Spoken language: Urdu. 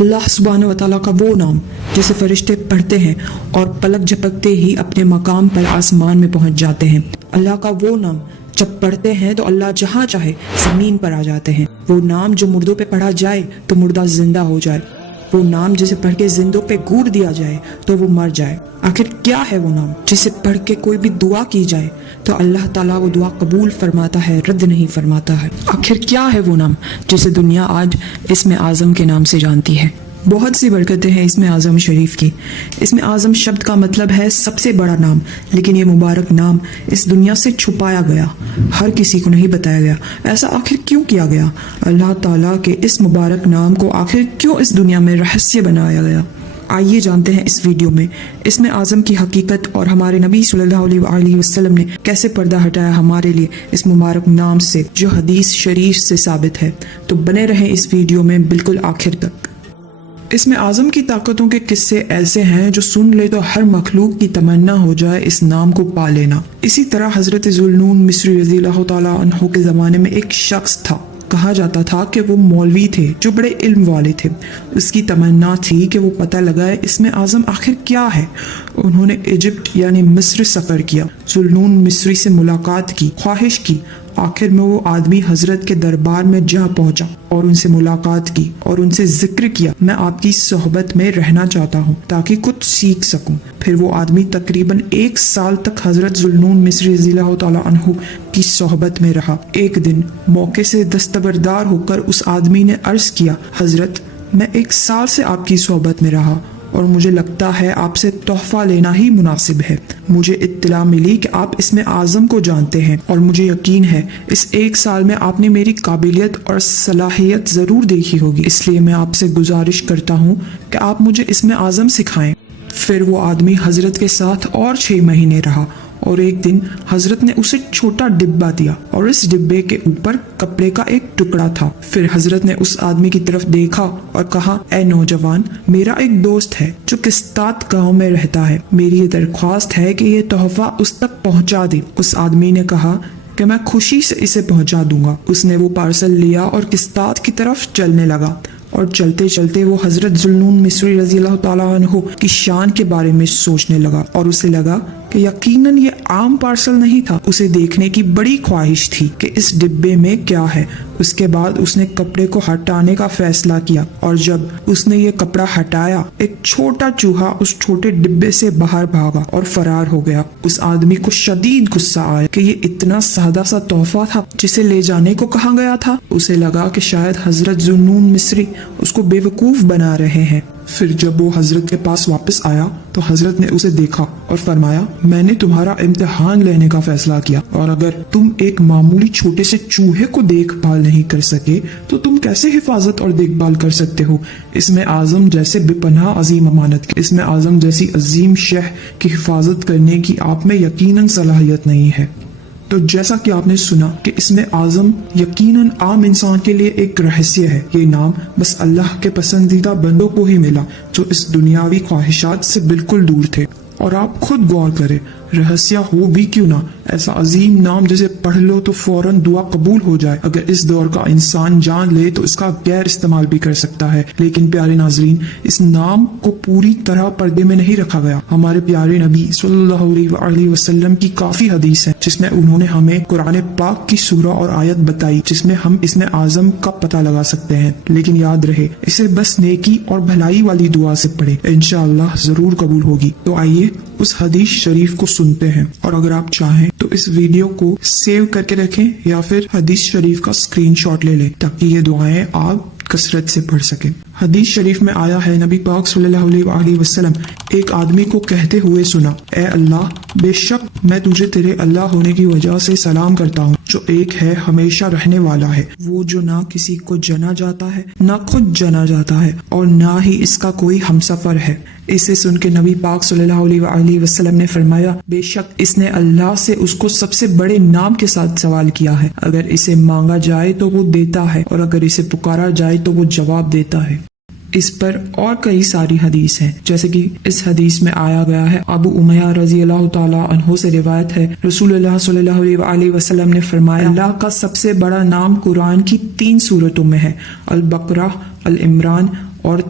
اللہ سبحانہ و تعالیٰ کا وہ نام جسے فرشتے پڑھتے ہیں اور پلک جھپکتے ہی اپنے مقام پر آسمان میں پہنچ جاتے ہیں۔ اللہ کا وہ نام جب پڑھتے ہیں تو اللہ جہاں چاہے زمین پر آ جاتے ہیں۔ وہ نام جو مردوں پہ پڑھا جائے تو مردہ زندہ ہو جائے، وہ نام جسے پڑھ کے زندوں پہ گور دیا جائے تو وہ مر جائے۔ آخر کیا ہے وہ نام جسے پڑھ کے کوئی بھی دعا کی جائے تو اللہ تعالیٰ وہ دعا قبول فرماتا ہے، رد نہیں فرماتا ہے؟ آخر کیا ہے وہ نام جسے دنیا آج اسم اعظم کے نام سے جانتی ہے؟ بہت سی برکتیں ہیں اسم اعظم شریف کی۔ اسم اعظم شبد کا مطلب ہے سب سے بڑا نام، لیکن یہ مبارک نام اس دنیا سے چھپایا گیا، ہر کسی کو نہیں بتایا گیا۔ ایسا آخر کیوں کیا گیا؟ اللہ تعالیٰ کے اس مبارک نام کو آخر کیوں اس دنیا میں رہسیہ بنایا گیا؟ آئیے جانتے ہیں اس ویڈیو میں اسم اعظم کی حقیقت اور ہمارے نبی صلی اللہ علیہ وآلہ وسلم نے کیسے پردہ ہٹایا ہمارے لیے اس مبارک نام سے جو حدیث شریف سے ثابت ہے۔ تو بنے رہیں اس ویڈیو میں بالکل آخر تک۔ اسم اعظم کی طاقتوں کے قصے ایسے ہیں جو سن لے تو ہر مخلوق کی تمنا ہو جائے اس نام کو پا لینا۔ اسی طرح حضرت ذوالنون مصری رضی اللہ تعالیٰ عنہ کے زمانے میں ایک شخص تھا، کہا جاتا تھا کہ وہ مولوی تھے جو بڑے علم والے تھے۔ اس کی تمنا تھی کہ وہ پتہ لگائے اسم اعظم آخر کیا ہے۔ انہوں نے ایجپٹ یعنی مصر سفر کیا، ذوالنون مصری سے ملاقات کی، خواہش کی۔ آخر میں وہ آدمی حضرت کے دربار میں جا پہنچا اور ان سے ملاقات کی اور ان سے ذکر کیا، میں آپ کی صحبت میں رہنا چاہتا ہوں تاکہ کچھ سیکھ سکوں۔ پھر وہ آدمی تقریباً 1 سال تک حضرت ذوالنون مصری رضی اللہ تعالیٰ عنہ کی صحبت میں رہا۔ ایک دن موقع سے دستبردار ہو کر اس آدمی نے عرض کیا، حضرت میں 1 سال سے آپ کی صحبت میں رہا اور مجھے لگتا ہے آپ سے تحفہ لینا ہی مناسب ہے۔ مجھے اطلاع ملی کہ آپ اسم اعظم کو جانتے ہیں اور مجھے یقین ہے اس 1 سال میں آپ نے میری قابلیت اور صلاحیت ضرور دیکھی ہوگی، اس لیے میں آپ سے گزارش کرتا ہوں کہ آپ مجھے اسم اعظم سکھائیں۔ پھر وہ آدمی حضرت کے ساتھ اور 6 مہینے رہا اور ایک دن حضرت نے اسے چھوٹا ڈبہ دیا اور اس ڈبے کے اوپر کپڑے کا ایک ٹکڑا تھا۔ پھر حضرت نے اس آدمی کی طرف دیکھا اور کہا، اے نوجوان، میرا ایک دوست ہے جو قسطاط گاؤں میں رہتا ہے، میری یہ درخواست ہے کہ یہ تحفہ اس تک پہنچا دے۔ اس آدمی نے کہا کہ میں خوشی سے اسے پہنچا دوں گا۔ اس نے وہ پارسل لیا اور قسطاط کی طرف چلنے لگا اور چلتے چلتے وہ حضرت ذوالنون مصری رضی اللہ تعالیٰ عنہ کی شان کے بارے میں سوچنے لگا اور اسے لگا کہ یقیناً یہ عام پارسل نہیں تھا۔ اسے دیکھنے کی بڑی خواہش تھی کہ اس ڈبے میں کیا ہے۔ اس کے بعد اس نے کپڑے کو ہٹانے کا فیصلہ کیا اور جب اس نے یہ کپڑا ہٹایا، ایک چھوٹا چوہا اس چھوٹے ڈبے سے باہر بھاگا اور فرار ہو گیا۔ اس آدمی کو شدید غصہ آیا کہ یہ اتنا سادہ سا تحفہ تھا جسے لے جانے کو کہا گیا تھا۔ اسے لگا کہ شاید حضرت ذوالنون مصری اس کو بے وقوف بنا رہے ہیں۔ پھر جب وہ حضرت کے پاس واپس آیا تو حضرت نے اسے دیکھا اور فرمایا، میں نے تمہارا امتحان لینے کا فیصلہ کیا، اور اگر تم ایک معمولی چھوٹے سے چوہے کو دیکھ بھال نہیں کر سکے تو تم کیسے حفاظت اور دیکھ بھال کر سکتے ہو؟ اسم اعظم جیسے بے پناہ عظیم امانت کی، اسم اعظم جیسی عظیم شہ کی حفاظت کرنے کی آپ میں یقیناً صلاحیت نہیں ہے۔ تو جیسا کہ آپ نے سنا کہ اسم اعظم یقیناً عام انسان کے لیے ایک رہسیہ ہے۔ یہ نام بس اللہ کے پسندیدہ بندوں کو ہی ملا جو اس دنیاوی خواہشات سے بالکل دور تھے۔ اور آپ خود غور کریں، رہسیہ ہو بھی کیوں نہ، ایسا عظیم نام جسے پڑھ لو تو فوراً دعا قبول ہو جائے۔ اگر اس دور کا انسان جان لے تو اس کا غیر استعمال بھی کر سکتا ہے۔ لیکن پیارے ناظرین، اس نام کو پوری طرح پردے میں نہیں رکھا گیا۔ ہمارے پیارے نبی صلی اللہ علیہ وسلم کی کافی حدیث ہے جس میں انہوں نے ہمیں قرآن پاک کی سورہ اور آیت بتائی جس میں ہم اسم اعظم کا پتہ لگا سکتے ہیں۔ لیکن یاد رہے، اسے بس نیکی اور بھلائی والی دعا سے پڑھیں، انشاءاللہ ضرور قبول ہوگی۔ تو آئیے اس حدیث شریف کو سنتے ہیں، اور اگر آپ چاہیں تو اس ویڈیو کو سیو کر کے رکھیں یا پھر حدیث شریف کا اسکرین شاٹ لے لیں تاکہ یہ دعائیں آپ کثرت سے پڑھ سکیں۔ حدیث شریف میں آیا ہے، نبی پاک صلی اللہ علیہ وسلم ایک آدمی کو کہتے ہوئے سنا، اے اللہ، بے شک میں تجھے تیرے اللہ ہونے کی وجہ سے سلام کرتا ہوں جو ایک ہے، ہمیشہ رہنے والا ہے، وہ جو نہ کسی کو جنا جاتا ہے نہ خود جنا جاتا ہے اور نہ ہی اس کا کوئی ہمسفر ہے۔ اسے سن کے نبی پاک صلی اللہ علیہ وسلم نے فرمایا، بے شک اس نے اللہ سے اس کو سب سے بڑے نام کے ساتھ سوال کیا ہے، اگر اسے مانگا جائے تو وہ دیتا ہے اور اگر اسے پکارا جائے تو وہ جواب دیتا ہے۔ اس پر اور کئی ساری حدیث ہیں، جیسے کہ اس حدیث میں آیا گیا ہے، ابو امیہ رضی اللہ تعالیٰ عنہ سے روایت ہے، رسول اللہ صلی اللہ علیہ وسلم نے فرمایا، اللہ کا سب سے بڑا نام قرآن کی 3 سورتوں میں ہے، البقرہ، العمران اور